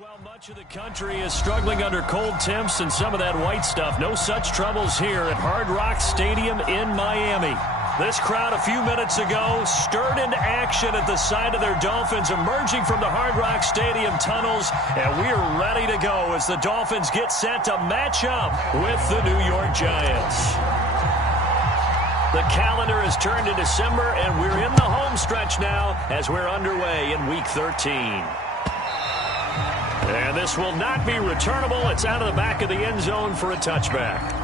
Well, much of the country is struggling under cold temps and some of that white stuff. No such troubles here at Hard Rock Stadium in Miami. This crowd a few minutes ago stirred into action at the side of their Dolphins emerging from the Hard Rock Stadium tunnels, and we're ready to go as the Dolphins get set to match up with the New York Giants. The calendar has turned to December, and we're in the home stretch now as we're underway in Week 13. And this will not be returnable. It's out of the back of the end zone for a touchback.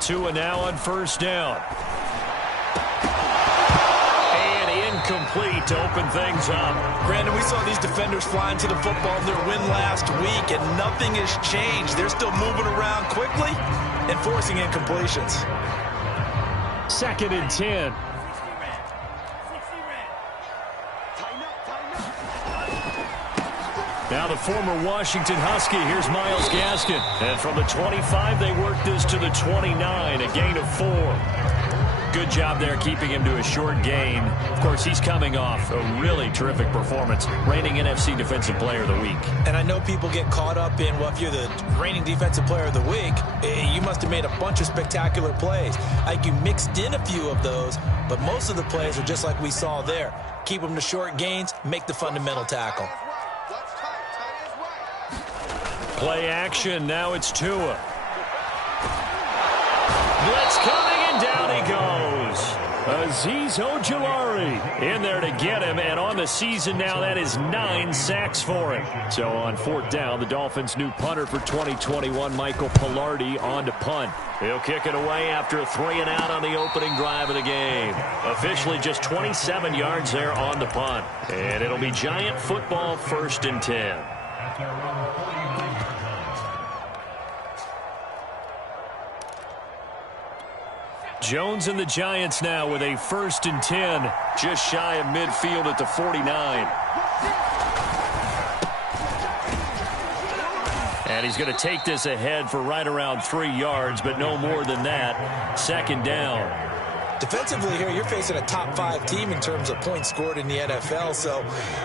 Tua now on first down. And incomplete to open things up. Brandon, we saw these defenders flying to the football in their win last week, and nothing has changed. They're still moving around quickly and forcing incompletions. 2nd and 10. Now the former Washington Husky, here's Myles Gaskin. And from the 25, they work this to the 29, a gain of 4. Good job there keeping him to a short gain. Of course, he's coming off a really terrific performance, reigning NFC Defensive Player of the Week. And I know people get caught up in, well, if you're the reigning Defensive Player of the Week, you must have made a bunch of spectacular plays. Like you mixed in a few of those, but most of the plays are just like we saw there. Keep them to short gains, make the fundamental tackle. Play action. Now it's Tua. Blitz coming, and down he goes. Azeez Ojulari in there to get him, and on the season now, that is 9 sacks for him. So on 4th down, the Dolphins' new punter for 2021, Michael Palardy, on to punt. He'll kick it away after a 3-and-out on the opening drive of the game. Officially just 27 yards there on the punt. And it'll be Giant football, 1st and 10. Jones and the Giants now with a 1st and 10, just shy of midfield at the 49. And he's going to take this ahead for right around 3 yards, but no more than that. 2nd down. Defensively here, you're facing a top 5 team in terms of points scored in the NFL. So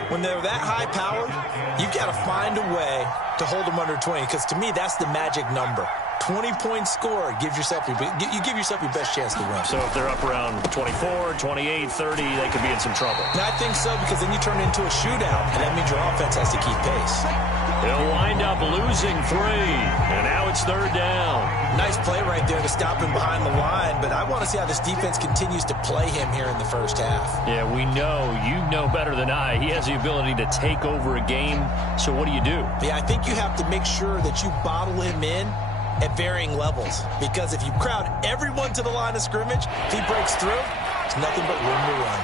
when they're that high-powered, you've got to find a way to hold them under 20, because to me, that's the magic number. 20 points scored, you give yourself your best chance to win. So if they're up around 24, 28, 30, they could be in some trouble. And I think so, because then you turn it into a shootout, and that means your offense has to keep pace. They'll wind up losing 3, and now it's 3rd down. Nice play right there to stop him behind the line, but I want to see how this defense continues to play him here in the first half. Yeah, we know. You know better than I. He has the ability to take over a game, so what do you do? Yeah, I think you have to make sure that you bottle him in at varying levels, because if you crowd everyone to the line of scrimmage, if he breaks through, there's nothing but room to run.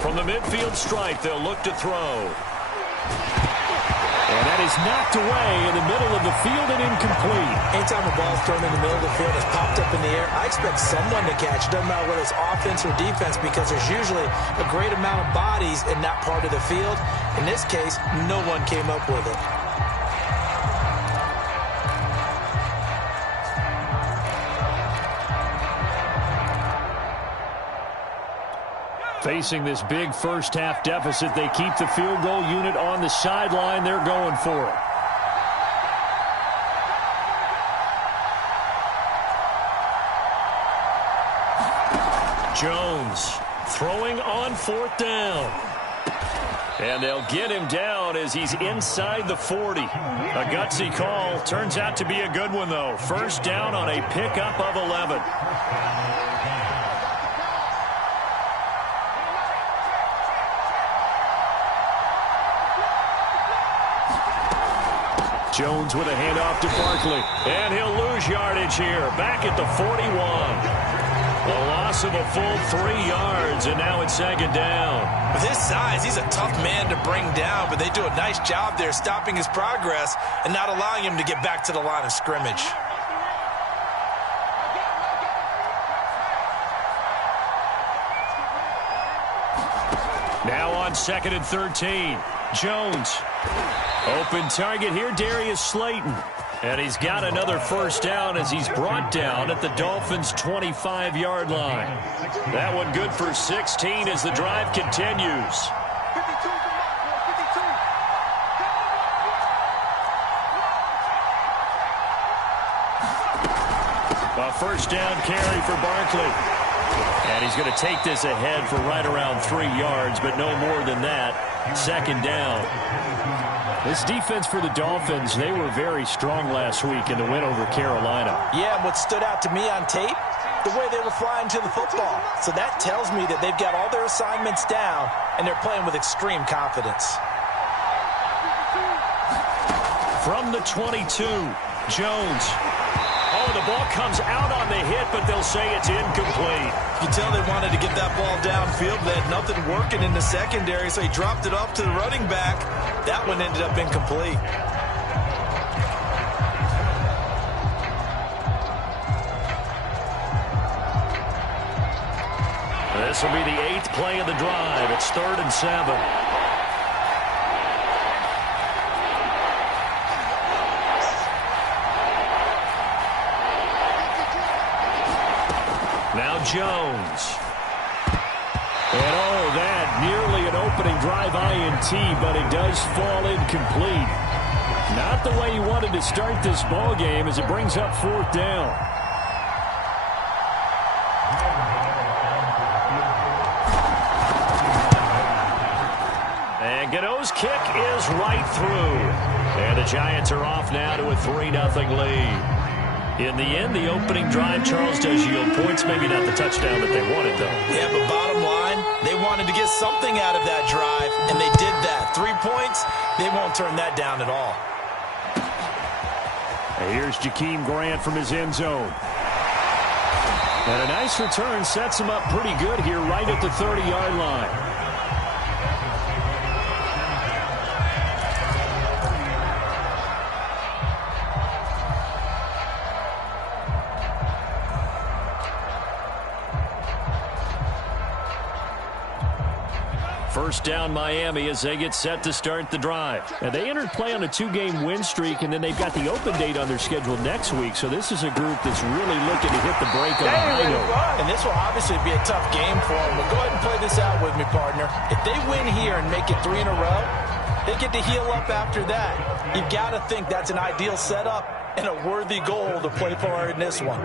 From the midfield stripe, they'll look to throw. And that is knocked away in the middle of the field and incomplete. Anytime a ball's thrown in the middle of the field, it's popped up in the air, I expect someone to catch. It doesn't matter whether it's offense or defense, because there's usually a great amount of bodies in that part of the field. In this case, no one came up with it. Facing this big first-half deficit, they keep the field goal unit on the sideline. They're going for it. Jones throwing on 4th down. And they'll get him down as he's inside the 40. A gutsy call. Turns out to be a good one, though. 1st down on a pickup of 11. Jones with a handoff to Barkley. And he'll lose yardage here. Back at the 41. A loss of a full 3 yards, and now it's second down. With his size, he's a tough man to bring down, but they do a nice job there stopping his progress and not allowing him to get back to the line of scrimmage. Now on 2nd and 13. Jones. Open target here, Darius Slayton. And he's got another first down as he's brought down at the Dolphins' 25-yard line. That one good for 16 as the drive continues. A first down carry for Barkley. And he's going to take this ahead for right around 3 yards, but no more than that. Second down. This defense for the Dolphins, they were very strong last week in the win over Carolina. Yeah, what stood out to me on tape, the way they were flying to the football. So that tells me that they've got all their assignments down, and they're playing with extreme confidence. From the 22, Jones. Oh, the ball comes out on the hit, but they'll say it's incomplete. You tell they wanted to get that ball downfield. They had nothing working in the secondary, so he dropped it off to the running back. That one ended up incomplete. This will be the 8th play of the drive. It's 3rd and 7. Now Jones. And oh, that nearly an opening drive INT, but it does fall incomplete. Not the way he wanted to start this ball game as it brings up 4th down. And Gano's kick is right through. And the Giants are off now to a 3-0 lead. In the end, the opening drive, Charles, does yield points. Maybe not the touchdown that they wanted, though. Yeah, but bottom line, they wanted to get something out of that drive, and they did that. 3 points, they won't turn that down at all. And here's Jakeem Grant from his end zone. And a nice return sets him up pretty good here right at the 30-yard line. First down Miami as they get set to start the drive. And they entered play on a 2-game win streak, and then they've got the open date on their schedule next week. So this is a group that's really looking to hit the break on a high note. And this will obviously be a tough game for them. But go ahead and play this out with me, partner. If they win here and make it 3 in a row, they get to heal up after that. You've got to think that's an ideal setup and a worthy goal to play for in this one.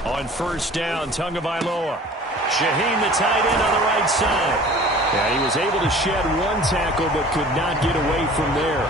On first down, Tagovailoa. Shaheen, the tight end, on the right side. And he was able to shed one tackle but could not get away from there.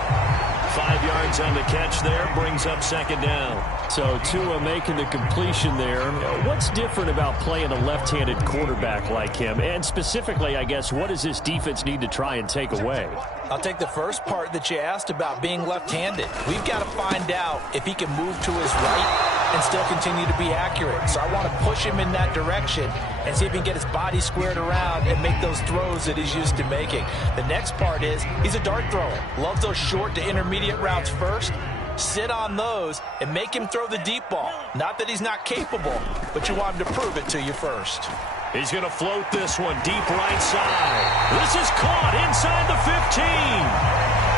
5 yards on the catch there, brings up second down. So Tua making the completion there. What's different about playing a left-handed quarterback like him? And specifically, I guess, what does this defense need to try and take away? I'll take the first part that you asked about being left-handed. We've got to find out if he can move to his right and still continue to be accurate. So I want to push him in that direction and see if he can get his body squared around and make those throws that he's used to making. The next part is he's a dart thrower. Loves those short to intermediate routes first. Sit on those and make him throw the deep ball. Not that he's not capable, but you want him to prove it to you first. He's going to float this one deep right side. This is caught inside the 15.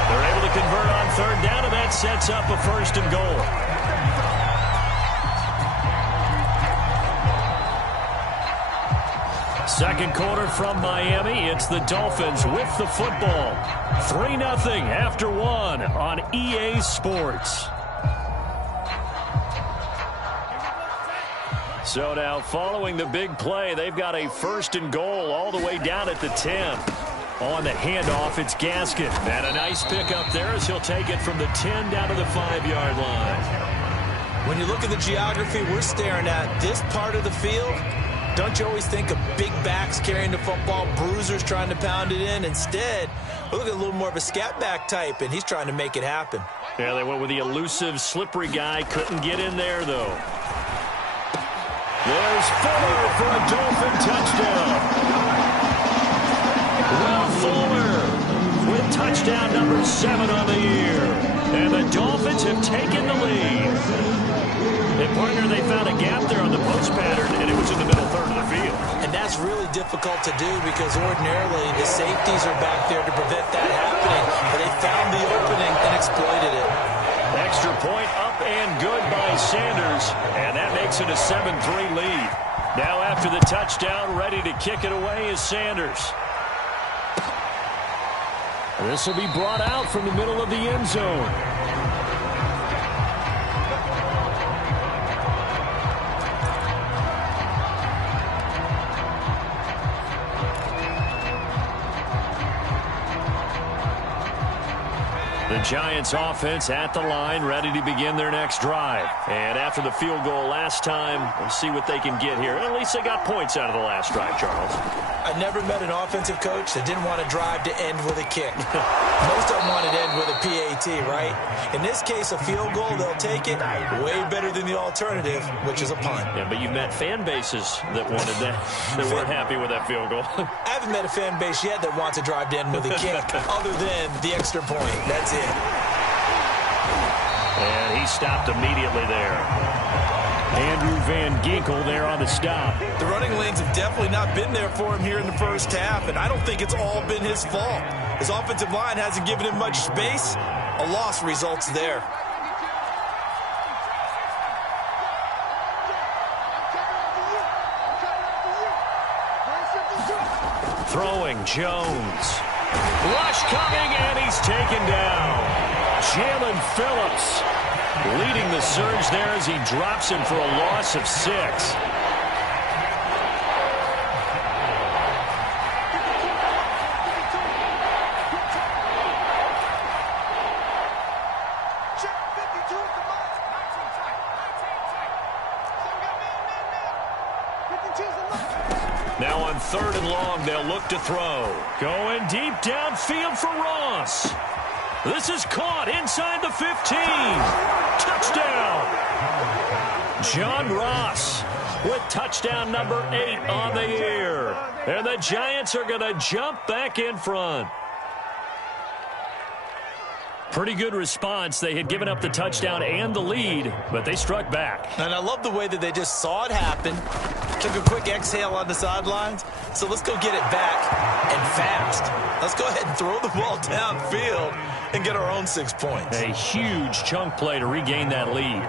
They're able to convert on third down, and that sets up a 1st and goal. Second quarter from Miami. It's the Dolphins with the football. 3-0 after 1 on EA Sports. So now following the big play, they've got a 1st and goal all the way down at the 10. On the handoff, it's Gaskin. And a nice pick up there as he'll take it from the 10 down to the 5-yard line. When you look at the geography we're staring at, this part of the field, Don't you always think of big backs carrying the football, bruisers trying to pound it in? Instead, look at a little more of a scat back type, and he's trying to make it happen. Yeah, they went with the elusive, slippery guy. Couldn't get in there, though. There's Fuller for a Dolphin touchdown. Will Fuller with touchdown number 7 on the year. And the Dolphins have taken the lead. And, partner, they found a gap there on the post pattern, and it was in the middle third of the field. And that's really difficult to do because ordinarily the safeties are back there to prevent that happening. But they found the opening and exploited it. Extra point up and good by Sanders. And that makes it a 7-3 lead. Now after the touchdown, ready to kick it away is Sanders. This will be brought out from the middle of the end zone. The Giants offense at the line, ready to begin their next drive. And after the field goal last time, we'll see what they can get here. At least they got points out of the last drive, Charles. I never met an offensive coach that didn't want to drive to end with a kick. Most of them want to end with a PAT, right? In this case, a field goal, they'll take it. Way better than the alternative, which is a punt. Yeah, but you've met fan bases that wanted that, that weren't happy with that field goal. I haven't met a fan base yet that wants to drive to end with a kick other than the extra point. That's it. And he stopped immediately there. Andrew Van Ginkel there on the stop. The running lanes have definitely not been there for him here in the first half, and I don't think it's all been his fault. His offensive line hasn't given him much space. A loss results there. Throwing Jones. Rush coming, and he's taken down. Jalen Phillips leading the surge there as he drops him for a loss of 6. Now on 3rd and long, they'll look to throw. Going deep downfield for Ross. This is caught inside the 15. Touchdown. John Ross with touchdown number 8 on the year. And the Giants are going to jump back in front. Pretty good response. They had given up the touchdown and the lead, but they struck back. And I love the way that they just saw it happen. Took a quick exhale on the sidelines. So let's go get it back and fast. Let's go ahead and throw the ball downfield and get our own 6 points. A huge chunk play to regain that lead.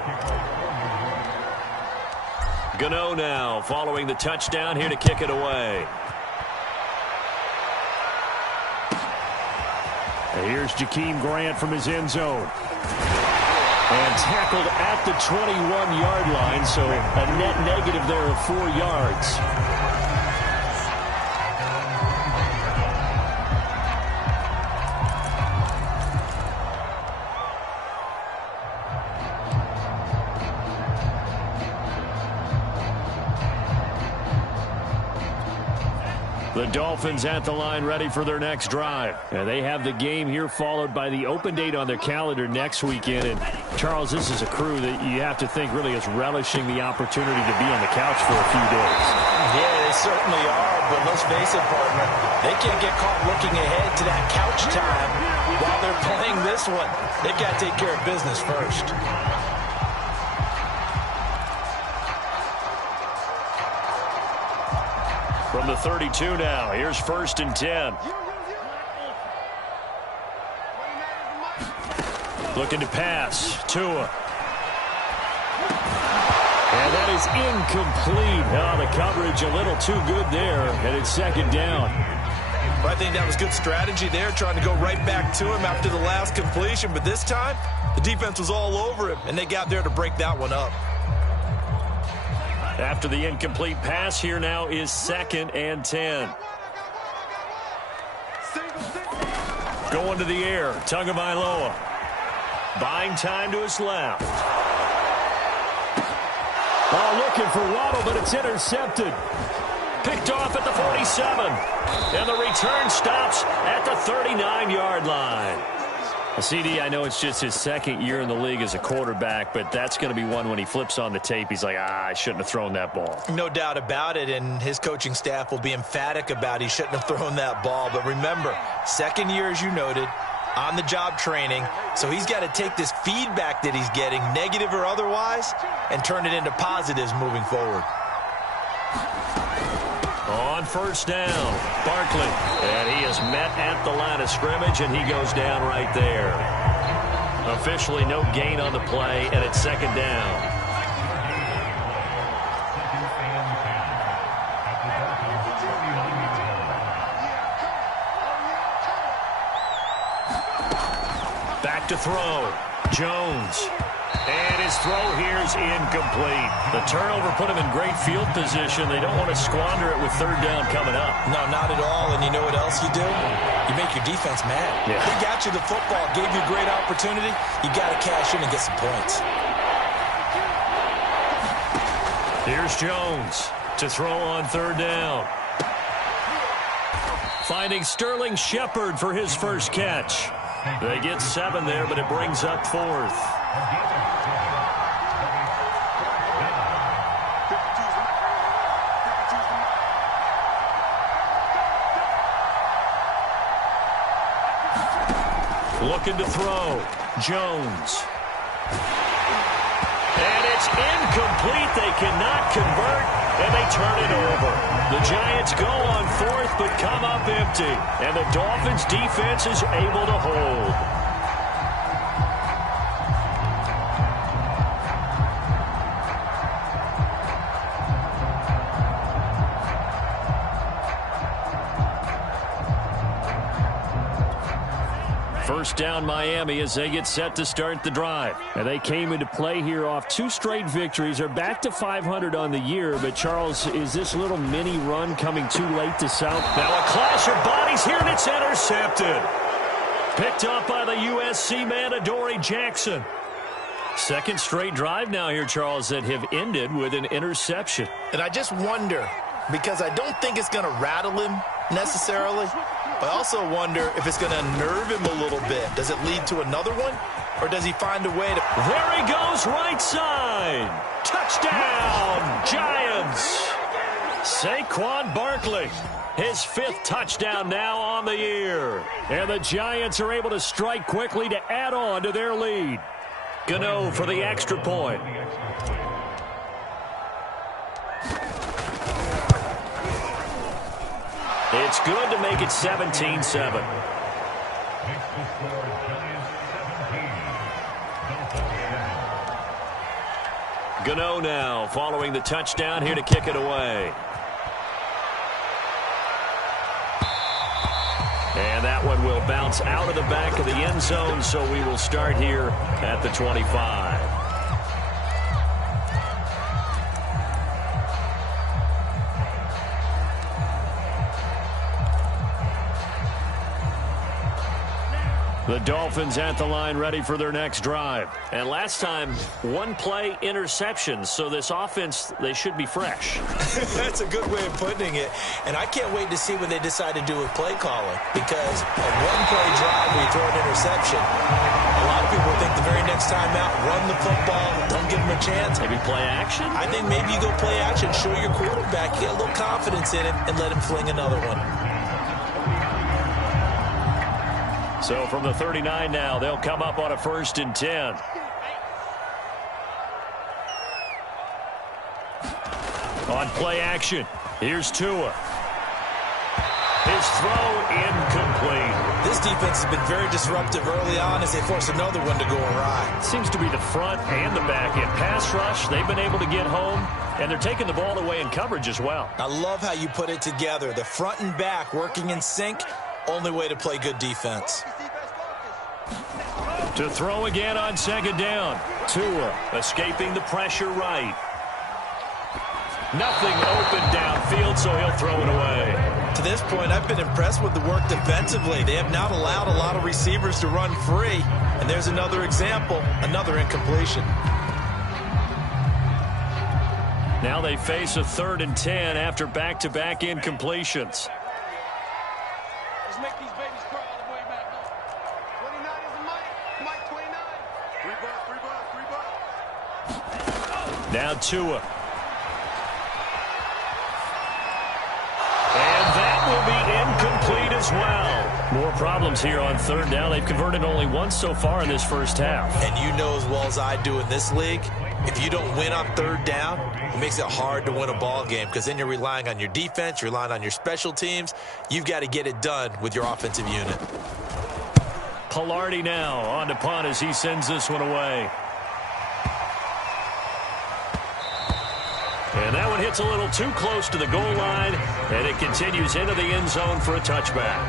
Gano now following the touchdown here to kick it away. And here's Jakeem Grant from his end zone. And tackled at the 21-yard line, so a net negative there of 4 yards. The Dolphins at the line ready for their next drive. And they have the game here followed by the open date on their calendar next weekend. And, Charles, this is a crew that you have to think really is relishing the opportunity to be on the couch for a few days. Yeah, they certainly are. But let's face it, partner, they can't get caught looking ahead to that couch time while they're playing this one. They've got to take care of business first. From the 32 now, here's 1st and 10. Looking to pass. Tua. And that is incomplete. Oh, the coverage a little too good there, and it's 2nd down. Well, I think that was good strategy there, trying to go right back to him after the last completion. But this time, the defense was all over him, and they got there to break that one up. After the incomplete pass, here now is 2nd and 10. Going to the air, Tagovailoa. Buying time to his left. Oh, looking for Waddle, but it's intercepted. Picked off at the 47. And the return stops at the 39-yard line. CD, I know it's just his second year in the league as a quarterback, but that's going to be one when he flips on the tape. He's like, I shouldn't have thrown that ball. No doubt about it, and his coaching staff will be emphatic about he shouldn't have thrown that ball. But remember, second year, as you noted, on-the-job training, so he's got to take this feedback that he's getting, negative or otherwise, and turn it into positives moving forward. On first down, Barkley. And he is met at the line of scrimmage, and he goes down right there. Officially no gain on the play, and it's second down. Back to throw. Jones. And his throw here is incomplete. The turnover put him in great field position. They don't want to squander it with third down coming up. No, not at all. And you know what else you do? You make your defense mad. Yeah. They got you the football, gave you a great opportunity. You got to cash in and get some points. Here's Jones to throw on third down. Finding Sterling Shepard for his first catch. They get 7 there, but it brings up 4th. Looking to throw. Jones. And it's incomplete. They cannot convert, and they turn it over. The Giants go on 4th, but come up empty. And the Dolphins' defense is able to hold. First down Miami as they get set to start the drive. And they came into play here off 2 straight victories. They're back to 500 on the year. But, Charles, is this little mini run coming too late to South? Now a clash of bodies here, and it's intercepted. Picked up by the USC man, Adoree Jackson. Second straight drive now here, Charles, that have ended with an interception. And I just wonder, because I don't think it's going to rattle him necessarily, but I also wonder if it's going to unnerve him a little bit. Does it lead to another one, or does he find a way to... There he goes, right side. Touchdown, Giants. Saquon Barkley, his 5th touchdown now on the year. And the Giants are able to strike quickly to add on to their lead. Gano for the extra point. It's good to make it 17-7. Gano now following the touchdown here to kick it away. And that one will bounce out of the back of the end zone, so we will start here at the 25. The Dolphins at the line ready for their next drive. And last time, 1-play interception. So this offense, they should be fresh. That's a good way of putting it. And I can't wait to see what they decide to do with play calling. Because a 1-play drive where you throw an interception, a lot of people think the very next time out, run the football, don't give them a chance. Maybe play action? I think maybe you go play action, show your quarterback, get a little confidence in him, and let him fling another one. So from the 39 now, they'll come up on a 1st and 10. On play action, here's Tua. His throw incomplete. This defense has been very disruptive early on as they force another one to go awry. Seems to be the front and the back end. Pass rush, they've been able to get home, and they're taking the ball away in coverage as well. I love how you put it together. The front and back working in sync. Only way to play good defense. To throw again on second down. Tua escaping the pressure right. Nothing open downfield, so he'll throw it away. To this point, I've been impressed with the work defensively. They have not allowed a lot of receivers to run free. And there's another example, another incompletion. Now they face a 3rd and 10 after back-to-back incompletions. Let's make these babies cry all the way back. 29 is the Mike 29. 3 bucks. Now Tua. And that will be incomplete as well. More problems here on 3rd down. They've converted only once so far in this first half. And you know as well as I do in this league, if you don't win on 3rd down, it makes it hard to win a ball game because then you're relying on your defense, you're relying on your special teams. You've got to get it done with your offensive unit. Pilardi now on to punt as he sends this one away. And that one hits a little too close to the goal line, and it continues into the end zone for a touchback.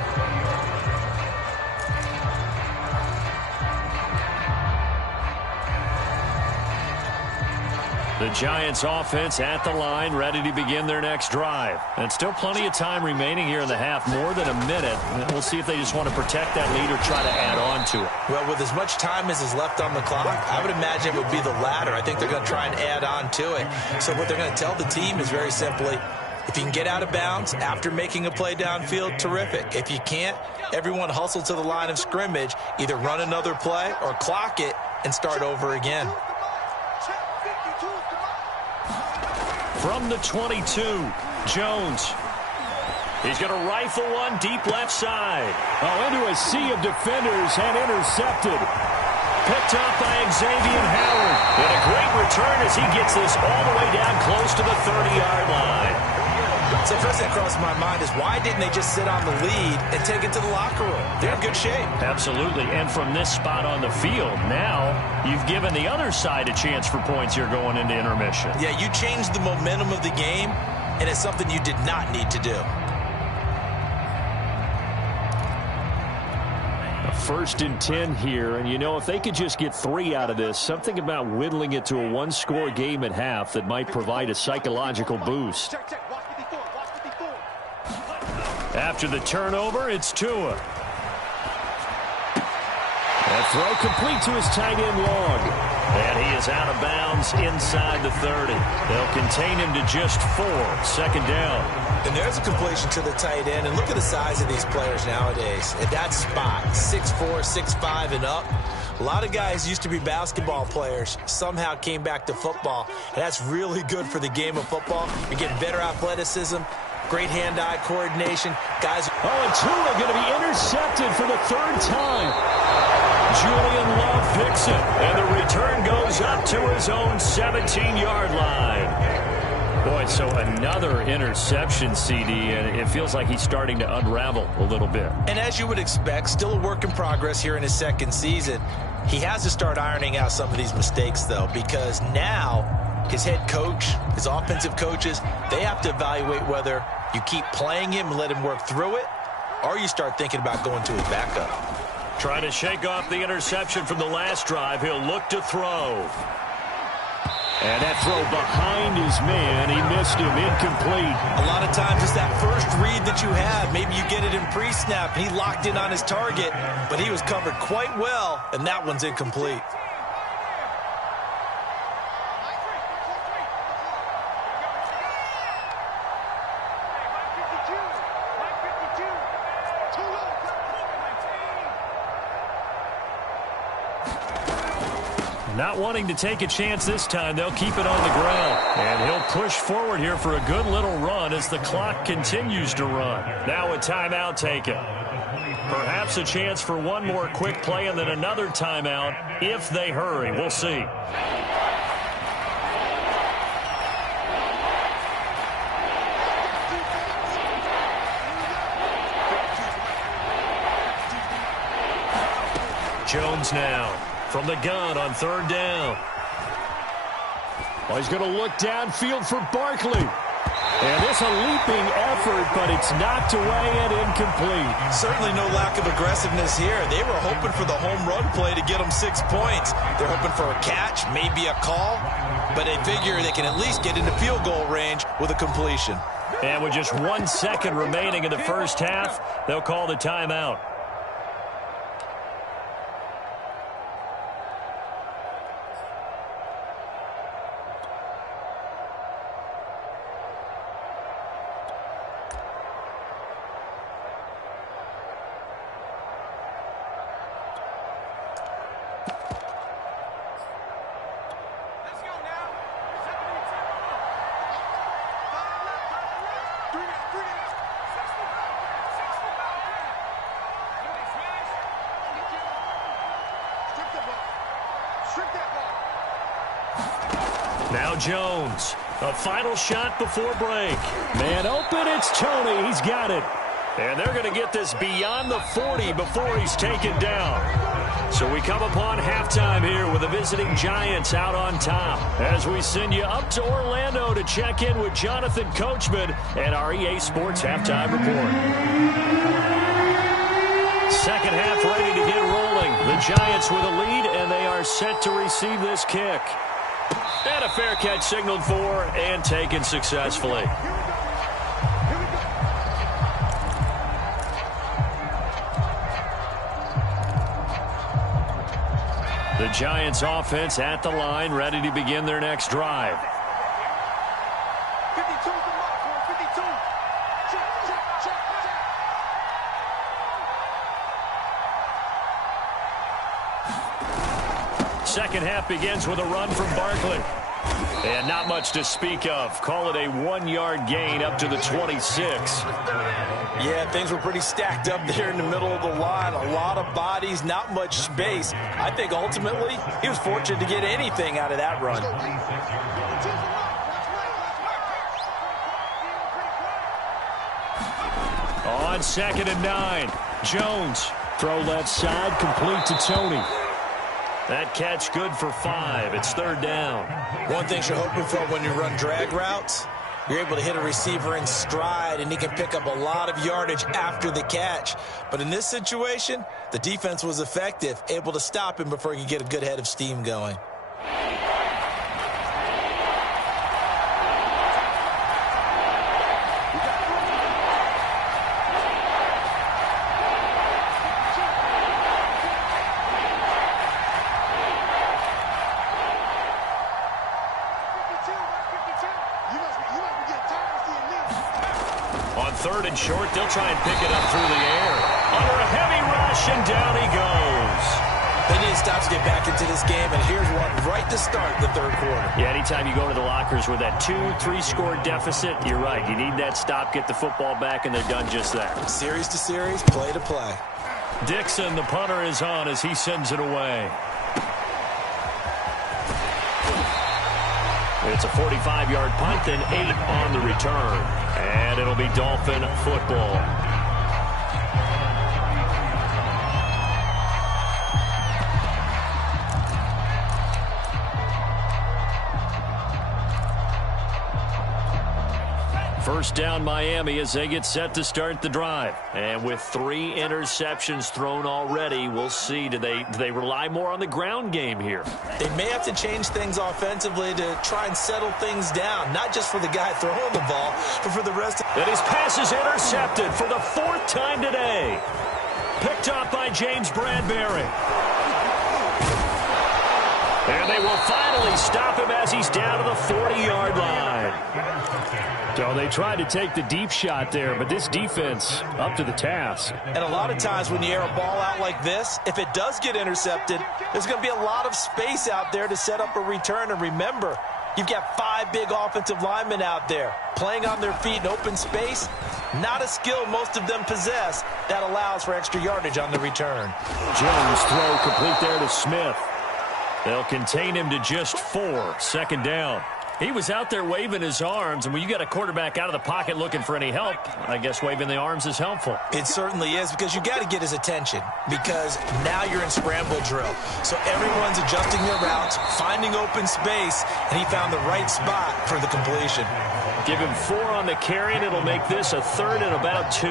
The Giants offense at the line, ready to begin their next drive. And still plenty of time remaining here in the half, more than a minute. And we'll see if they just want to protect that lead or try to add on to it. Well, with as much time as is left on the clock, I would imagine it would be the latter. I think they're going to try and add on to it. So what they're going to tell the team is very simply, if you can get out of bounds after making a play downfield, terrific. If you can't, everyone hustle to the line of scrimmage, either run another play or clock it and start over again. From the 22, Jones. He's going to rifle one deep left side. Oh, into a sea of defenders and intercepted. Picked up by Xavier Howard. And a great return as he gets this all the way down close to the 30-yard line. So first thing that crosses my mind is why didn't they just sit on the lead and take it to the locker room? They're in good shape. Absolutely. And from this spot on the field, now you've given the other side a chance for points here going into intermission. Yeah, you changed the momentum of the game, and it's something you did not need to do. A 1st and 10 here, and you know, if they could just get 3 out of this, something about whittling it to a one-score game at half that might provide a psychological boost. After the turnover, it's Tua. That throw complete to his tight end Long. And he is out of bounds inside the 30. They'll contain him to just 4. 2nd down. And there's a completion to the tight end. And look at the size of these players nowadays. At that spot, 6'4", 6'5", and up. A lot of guys used to be basketball players, somehow came back to football. And that's really good for the game of football. You're getting better athleticism, great hand-eye coordination. Guys. Oh, and Tua going to be intercepted for the 3rd time. Julian Love picks it, and the return goes up to his own 17-yard line. Boy, so another interception, CD, and it feels like he's starting to unravel a little bit. And as you would expect, still a work in progress here in his 2nd season. He has to start ironing out some of these mistakes, though, because now his head coach, his offensive coaches, they have to evaluate whether you keep playing him and let him work through it, or you start thinking about going to his backup. Trying to shake off the interception from the last drive. He'll look to throw. And that throw behind his man. He missed him. Incomplete. A lot of times it's that first read that you have. Maybe you get it in pre-snap. He locked in on his target, but he was covered quite well, and that one's incomplete. Not wanting to take a chance this time, they'll keep it on the ground. And he'll push forward here for a good little run as the clock continues to run. Now a timeout taken. Perhaps a chance for one more quick play and then another timeout if they hurry. We'll see. Jones now from the gun on 3rd down. Well, he's going to look downfield for Barkley. And it's a leaping effort, but it's knocked away and incomplete. Certainly no lack of aggressiveness here. They were hoping for the home run play to get them 6 points. They're hoping for a catch, maybe a call, but they figure they can at least get into field goal range with a completion. And with just 1 second remaining in the first half, they'll call the timeout. Now Jones. A final shot before break. Man open, it's Tony. He's got it. And they're going to get this beyond the 40 before he's taken down. So we come upon halftime here with the visiting Giants out on top. As we send you up to Orlando to check in with Jonathan Coachman and our EA Sports Halftime Report. Second half ready to get rolling. The Giants with a lead, and they are set to receive this kick. And a fair catch signaled for and taken successfully. The Giants offense at the line, ready to begin their next drive. 52's the mark, 52. Check. Second half begins with a run from Barkley. And not much to speak of. Call it a 1-yard gain up to the 26. Yeah, things were pretty stacked up there in the middle of the line. A lot of bodies, not much space. I think ultimately he was fortunate to get anything out of that run. On 2nd and 9, Jones. Throw left side, complete to Tony. That catch good for 5. It's 3rd down. One thing you're hoping for when you run drag routes, you're able to hit a receiver in stride, and he can pick up a lot of yardage after the catch. But in this situation, the defense was effective, able to stop him before he could get a good head of steam going. Third and short, they'll try and pick it up through the air. Under a heavy rush, and down he goes. They need to stop to get back into this game, and here's one right to start the third quarter. Yeah, anytime you go to the lockers with that 2-3 score deficit, you're right. You need that stop, get the football back, and they've done just that. Series to series, play to play. Dixon, the punter, is on as he sends it away. It's a 45-yard punt, then 8 on the return. And it'll be Dolphin football. First down Miami as they get set to start the drive. And with 3 interceptions thrown already, we'll see. Do they rely more on the ground game here? They may have to change things offensively to try and settle things down. Not just for the guy throwing the ball, but for the rest of... And his pass is intercepted for the 4th time today. Picked up by James Bradbury. And they will finally stop him as he's down to the 40-yard line. So they tried to take the deep shot there, but this defense up to the task. And a lot of times when you air a ball out like this, if it does get intercepted, there's going to be a lot of space out there to set up a return. And remember, you've got 5 big offensive linemen out there playing on their feet in open space. Not a skill most of them possess that allows for extra yardage on the return. Jones throw complete there to Smith. They'll contain him to just 4. 2nd down. He was out there waving his arms, and when you got a quarterback out of the pocket looking for any help, I guess waving the arms is helpful. It certainly is, because you got to get his attention, because now you're in scramble drill. So everyone's adjusting their routes, finding open space, and he found the right spot for the completion. Give him 4 on the carry, and it'll make this a 3rd and about 2.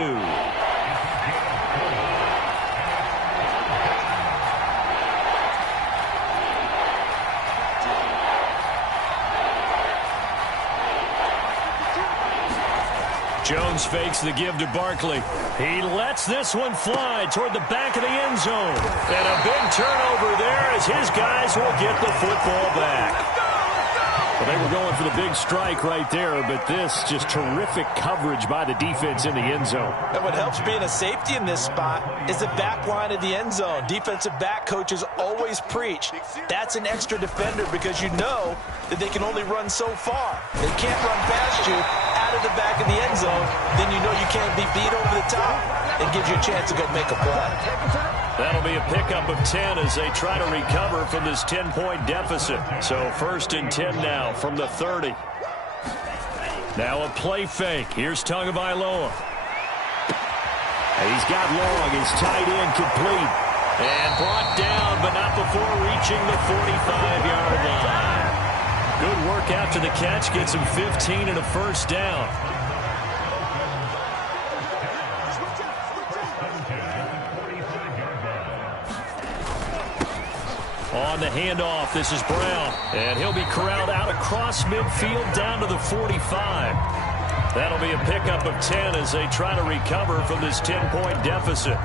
Jones fakes the give to Barkley. He lets this one fly toward the back of the end zone. And a big turnover there as his guys will get the football back. Well, they were going for the big strike right there, but this just terrific coverage by the defense in the end zone. And what helps being a safety in this spot is the back line of the end zone. Defensive back coaches always preach. That's an extra defender because you know that they can only run so far. They can't run past you out of the back of the end zone. Then you know you can't be beat over the top. It gives you a chance to go make a play. That'll be a pickup of 10 as they try to recover from this 10-point deficit. So 1st and 10 now from the 30. Now a play fake. Here's Tagovailoa. He's got long. His tight end complete. And brought down, but not before reaching the 45-yard line. Good work after the catch. Gets him 15 and a 1st down. On the handoff, this is Brown. And he'll be corralled out across midfield down to the 45. That'll be a pickup of 10 as they try to recover from this 10-point deficit.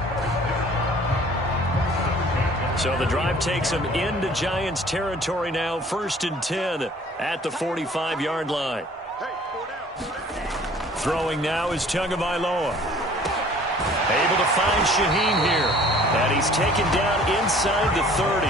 So the drive takes them into Giants territory now. 1st and 10 at the 45-yard line. Throwing now is Tagovailoa. Able to find Shaheen here. And he's taken down inside the 30.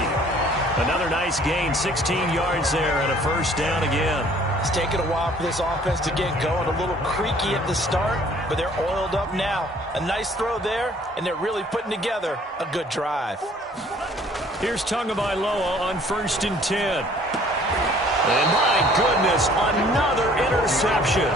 Another nice gain, 16 yards there and a 1st down again. It's taken a while for this offense to get going. A little creaky at the start, but they're oiled up now. A nice throw there, and they're really putting together a good drive. Here's Tagovailoa on 1st and 10. And my goodness, another interception.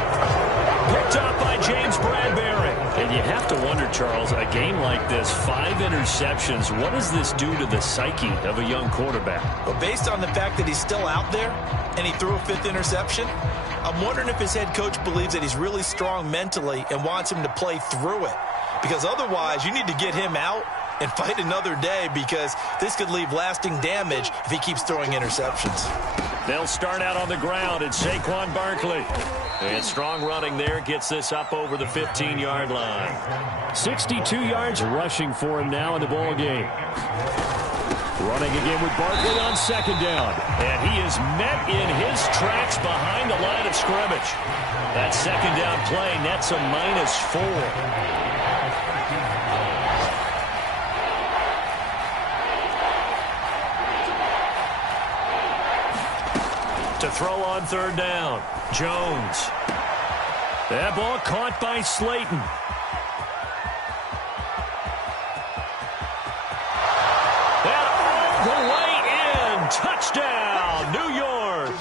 Picked up by James Bradbury. And you have to wonder, Charles, a game like this, 5 interceptions, what does this do to the psyche of a young quarterback? Well, based on the fact that he's still out there and he threw a 5th interception, I'm wondering if his head coach believes that he's really strong mentally and wants him to play through it. Because otherwise, you need to get him out and fight another day, because this could leave lasting damage if he keeps throwing interceptions. They'll start out on the ground. It's Saquon Barkley. And strong running there gets this up over the 15-yard line. 62 yards rushing for him now in the ball game. Running again with Barkley on 2nd down. And he is met in his tracks behind the line of scrimmage. That 2nd down play nets a -4. To throw on 3rd down, Jones. That ball caught by Slayton. And all the way in. Touchdown, New York.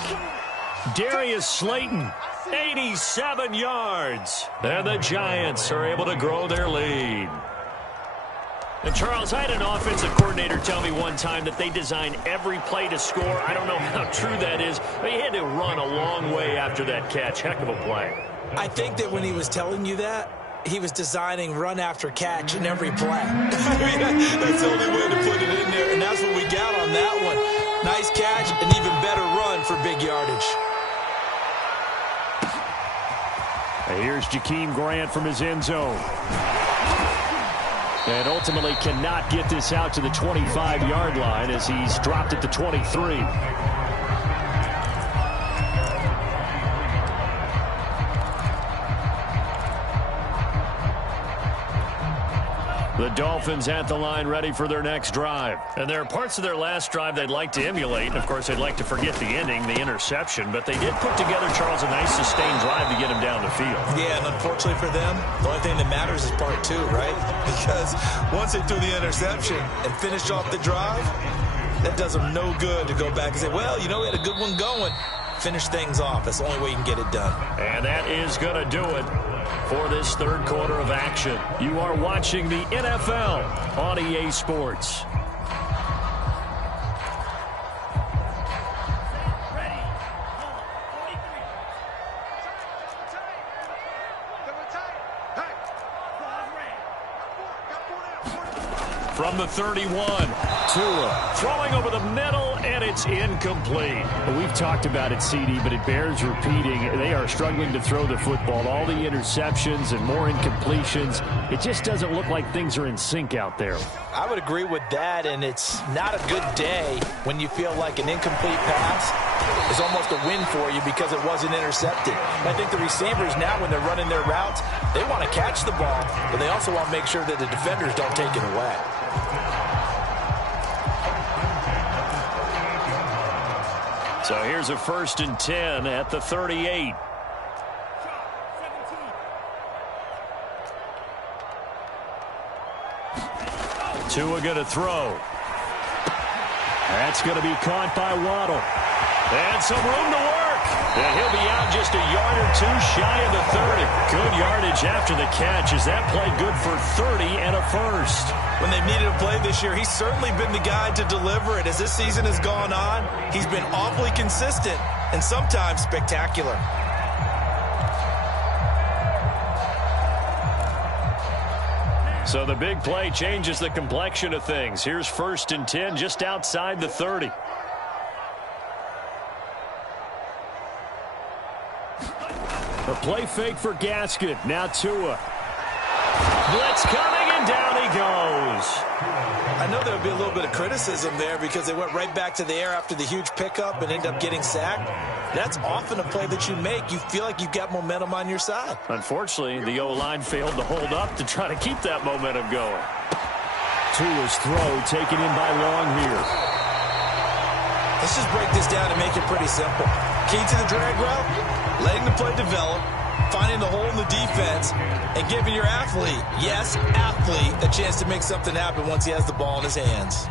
Darius Slayton, 87 yards. And the Giants are able to grow their lead. And, Charles, I had an offensive coordinator tell me one time that they design every play to score. I don't know how true that is, but he had to run a long way after that catch. Heck of a play. I think that when he was telling you that, he was designing run after catch in every play. That's the only way to put it in there, and that's what we got on that one. Nice catch, an even better run for big yardage. Here's Jakeem Grant from his end zone. And ultimately cannot get this out to the 25-yard line as he's dropped at the 23. The Dolphins at the line ready for their next drive. And there are parts of their last drive they'd like to emulate. And, of course, they'd like to forget the ending, the interception. But they did put together, Charles, a nice sustained drive to get him down the field. Yeah, and unfortunately for them, the only thing that matters is part 2, right? Because once they threw the interception and finished off the drive, that does them no good to go back and say, well, you know, we had a good one going. Finish things off. That's the only way you can get it done. And that is going to do it for this 3rd quarter of action. You are watching the NFL on EA Sports. From the 31, Tua throwing over the middle, and it's incomplete. We've talked about it, CD, but it bears repeating. They are struggling to throw the football. All the interceptions and more incompletions. It just doesn't look like things are in sync out there. I would agree with that, and it's not a good day when you feel like an incomplete pass is almost a win for you because it wasn't intercepted. And I think the receivers now, when they're running their routes, they want to catch the ball, but they also want to make sure that the defenders don't take it away. So here's a 1st and 10 at the 38. Tua going to throw. That's going to be caught by Waddle. And some room to work. And he'll be out just a yard or two shy of the 30. Good yardage after the catch. Is that play good for 30 and a first? When they've needed a play this year, he's certainly been the guy to deliver it. As this season has gone on, he's been awfully consistent and sometimes spectacular. So the big play changes the complexion of things. Here's 1st and 10 just outside the 30. A play fake for Gaskin. Now Tua. Blitz coming, and down he goes. I know there would be a little bit of criticism there because they went right back to the air after the huge pickup and end up getting sacked. That's often a play that you make. You feel like you've got momentum on your side. Unfortunately, the O-line failed to hold up to try to keep that momentum going. Tua's throw taken in by Long here. Let's just break this down and make it pretty simple. Key to the drag route, letting the play develop, finding the hole in the defense, and giving your athlete, yes, athlete, a chance to make something happen once he has the ball in his hands.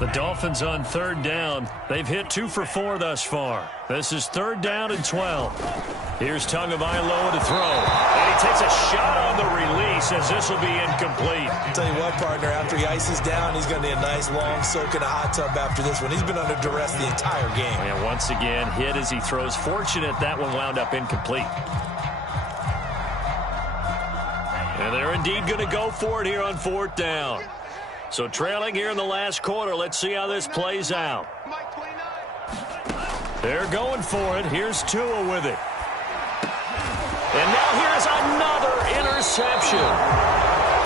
The Dolphins on 3rd down. They've hit 2 for 4 thus far. This is 3rd down and 12. Here's Tagovailoa to throw. And he takes a shot on the release as this will be incomplete. I'll tell you what, partner, after he ices down, he's going to need a nice long soak in a hot tub after this one. He's been under duress the entire game. And once again, hit as he throws. Fortunate that one wound up incomplete. And they're indeed going to go for it here on 4th down. So trailing here in the last quarter. Let's see how this plays out. They're going for it. Here's Tua with it. And now here's another interception.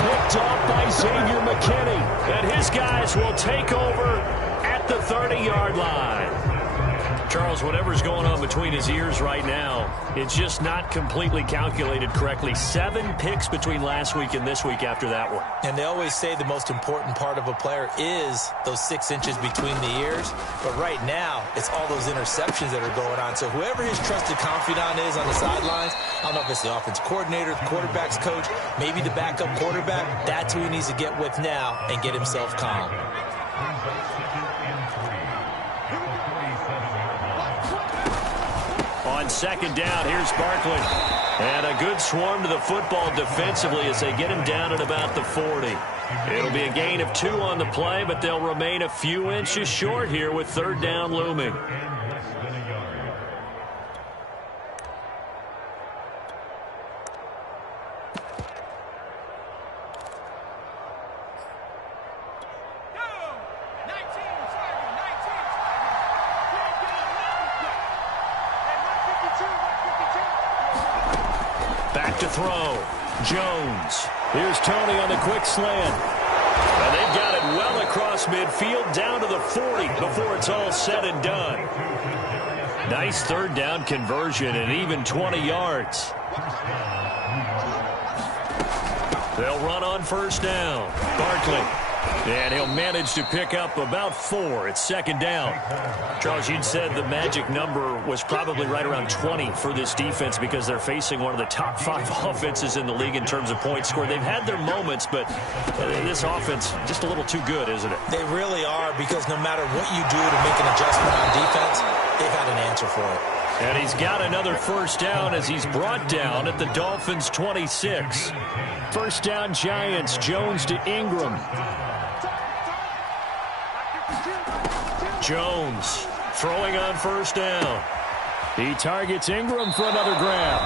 Picked off by Xavier McKinney. And his guys will take over at the 30-yard line. Charles, whatever's going on between his ears right now, it's just not completely calculated correctly. 7 picks between last week and this week after that one. And they always say the most important part of a player is those 6 inches between the ears. But right now, it's all those interceptions that are going on. So whoever his trusted confidant is on the sidelines, I don't know if it's the offense coordinator, the quarterback's coach, maybe the backup quarterback, that's who he needs to get with now and get himself calm. On 2nd down, here's Barkley. And a good swarm to the football defensively as they get him down at about the 40. It'll be a gain of 2 on the play, but they'll remain a few inches short here with 3rd down looming. Back to throw. Jones. Here's Tony on the quick slant. And they've got it well across midfield down to the 40 before it's all said and done. Nice 3rd down conversion and even 20 yards. They'll run on 1st down. Barkley. And he'll manage to pick up about 4 at 2nd down. Charles, you'd said the magic number was probably right around 20 for this defense because they're facing one of the top 5 offenses in the league in terms of points scored. They've had their moments, but this offense just a little too good, isn't it? They really are, because no matter what you do to make an adjustment on defense, they've got an answer for it. And he's got another 1st down as he's brought down at the Dolphins' 26. 1st down Giants. Jones to Ingram. Jones throwing on 1st down. He targets Ingram for another grab.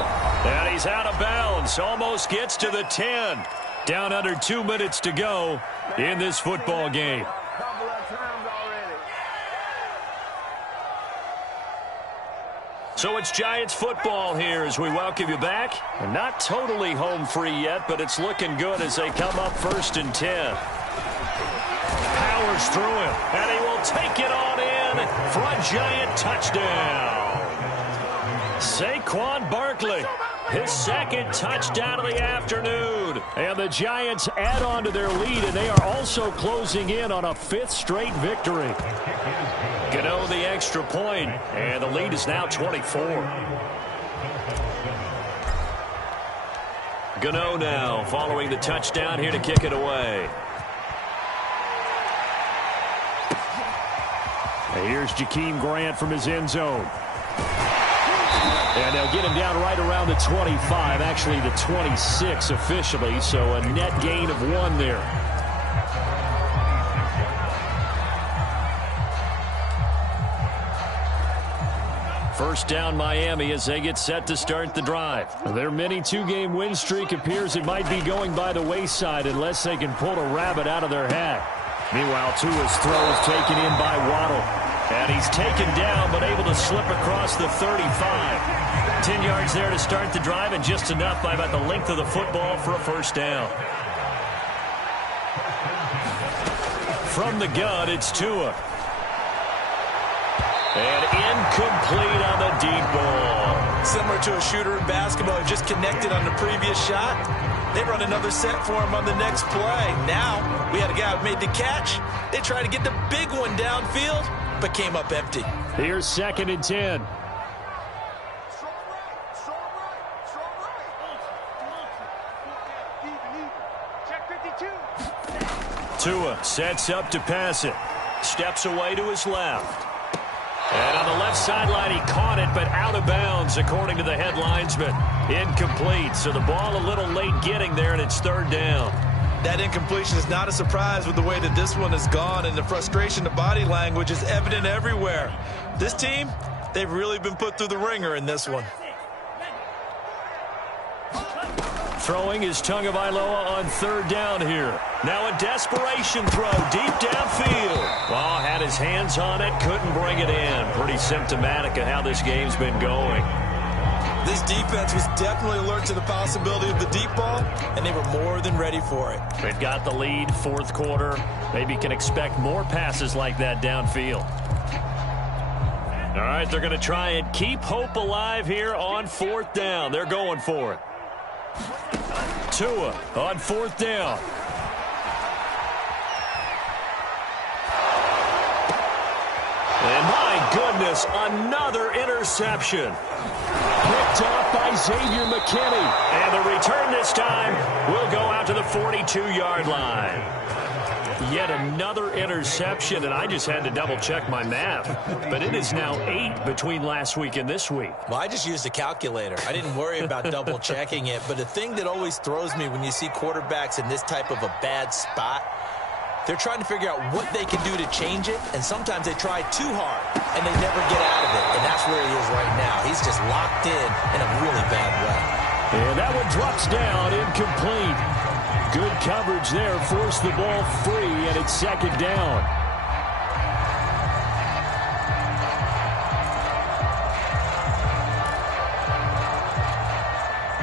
And he's out of bounds. Almost gets to the 10. Down under 2 minutes to go in this football game. So it's Giants football here as we welcome you back. And not totally home free yet, but it's looking good as they come up 1st and 10. Powers through him, and he will take it on in for a Giant touchdown. Saquon Barkley, his 2nd touchdown of the afternoon. And the Giants add on to their lead, and they are also closing in on a 5th straight victory. Gano the extra point, and the lead is now 24. Gano now following the touchdown here to kick it away. Here's Jakeem Grant from his end zone. And they'll get him down right around the 25, actually the 26 officially, so a net gain of 1 there. First down Miami as they get set to start the drive. Their mini 2-game win streak appears it might be going by the wayside unless they can pull a rabbit out of their hat. Meanwhile, Tua's throw is taken in by Waddle. And he's taken down but able to slip across the 35. 10 yards there to start the drive and just enough by about the length of the football for a first down. From the gun, it's Tua. And incomplete on the deep ball. Similar to a shooter in basketball who just connected on the previous shot. They run another set for him on the next play. Now, we had a guy who made the catch. They tried to get the big one downfield, but came up empty. Here's 2nd and 10. Tua sets up to pass it. Steps away to his left. And on the left sideline, he caught it, but out of bounds, according to the head linesman. Incomplete, so the ball a little late getting there, and it's 3rd down. That incompletion is not a surprise with the way that this one has gone, and the frustration, the body language is evident everywhere. This team, they've really been put through the ringer in this one. Throwing is Tagovailoa on 3rd down here. Now a desperation throw deep downfield. Well, had his hands on it, couldn't bring it in. Pretty symptomatic of how this game's been going. This defense was definitely alert to the possibility of the deep ball, and they were more than ready for it. They've got the lead, 4th quarter. Maybe can expect more passes like that downfield. All right, they're going to try and keep hope alive here on 4th down. They're going for it. Tua on 4th down. And my goodness, another interception. Picked off by Xavier McKinney. And the return this time will go out to the 42-yard line. Yet another interception, and I just had to double-check my math. But it is now 8 between last week and this week. Well, I just used a calculator. I didn't worry about double-checking it. But the thing that always throws me when you see quarterbacks in this type of a bad spot, they're trying to figure out what they can do to change it, and sometimes they try too hard, and they never get out of it. And that's where he is right now. He's just locked in a really bad way. And that one drops down, incomplete. Good coverage there, forced the ball free, and it's 2nd down.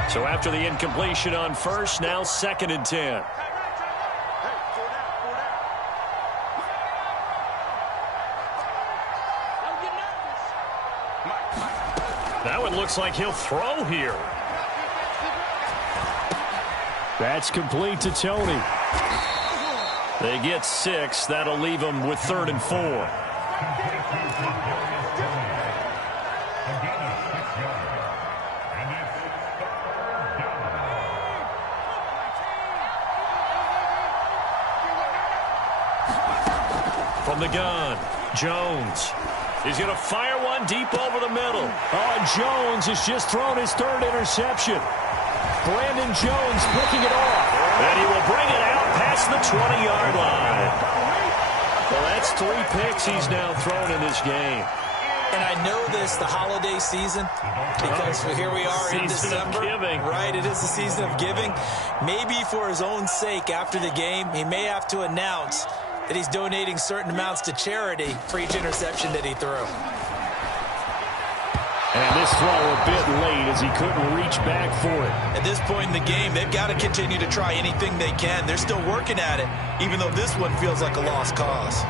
So after the incompletion on 1st, now 2nd and 10. That one looks like he'll throw here. That's complete to Tony. They get 6. That'll leave them with 3rd and 4. From the gun, Jones. He's going to fire one deep over the middle. Oh, Jones has just thrown his 3rd interception. Brandon Jones picking it off. And he will bring it out past the 20-yard line. Well, that's 3 picks he's now thrown in this game. And I know this, the holiday season, because here we are in December. Right, it is the season of giving. Maybe for his own sake after the game, he may have to announce that he's donating certain amounts to charity for each interception that he threw. And this throw a bit late as he couldn't reach back for it. At this point in the game, they've got to continue to try anything they can. They're still working at it, even though this one feels like a lost cause.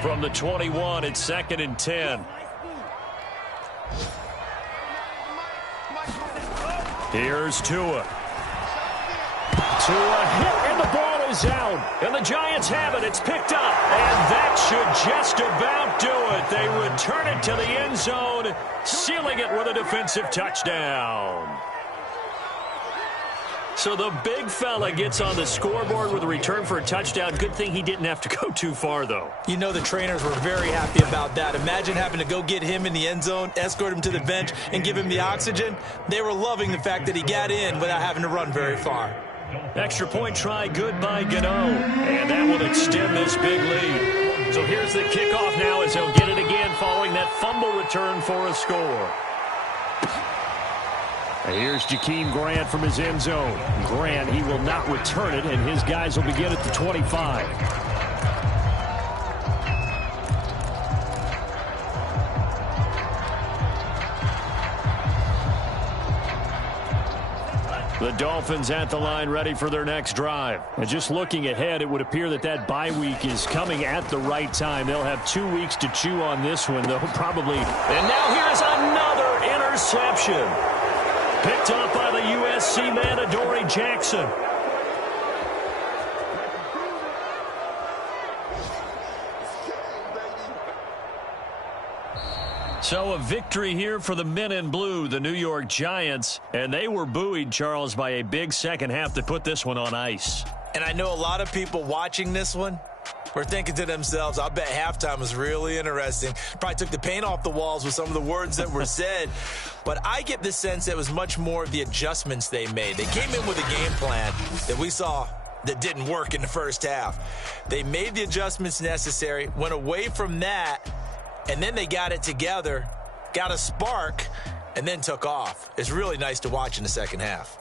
From the 21, it's 2nd and 10. Here's Tua. Tua hit, and the ball is out. And the Giants have it. It's picked up. And that should just about do it. They return it to the end zone, sealing it with a defensive touchdown. So the big fella gets on the scoreboard with a return for a touchdown. Good thing he didn't have to go too far, though. You know the trainers were very happy about that. Imagine having to go get him in the end zone, escort him to the bench, and give him the oxygen. They were loving the fact that he got in without having to run very far. Extra point try, good by Gmen. And that will extend this big lead. So here's the kickoff now as he'll get it again following that fumble return for a score. Here's Jakeem Grant from his end zone. Grant, he will not return it, and his guys will begin at the 25. The Dolphins at the line ready for their next drive. And just looking ahead, it would appear that that bye week is coming at the right time. They'll have 2 weeks to chew on this one, though, probably. And now here's another interception. Picked up by the USC man, Adoree Jackson. So a victory here for the men in blue, the New York Giants. And they were buoyed, Charles, by a big second half that put this one on ice. And I know a lot of people watching this one were thinking to themselves, I bet halftime was really interesting. Probably took the paint off the walls with some of the words that were said. But I get the sense it was much more of the adjustments they made. They came in with a game plan that we saw that didn't work in the first half. They made the adjustments necessary, went away from that, and then they got it together, got a spark, and then took off. It's really nice to watch in the second half.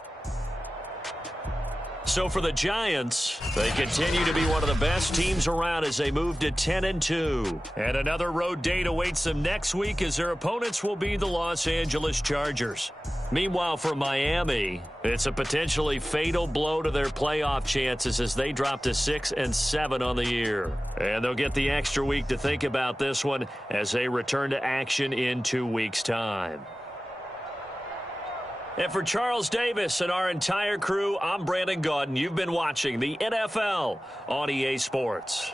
So for the Giants, they continue to be one of the best teams around as they move to 10-2. And another road date awaits them next week as their opponents will be the Los Angeles Chargers. Meanwhile, for Miami, it's a potentially fatal blow to their playoff chances as they drop to 6-7 on the year. And they'll get the extra week to think about this one as they return to action in 2 weeks' time. And for Charles Davis and our entire crew, I'm Brandon Gaudin. You've been watching the NFL on EA Sports.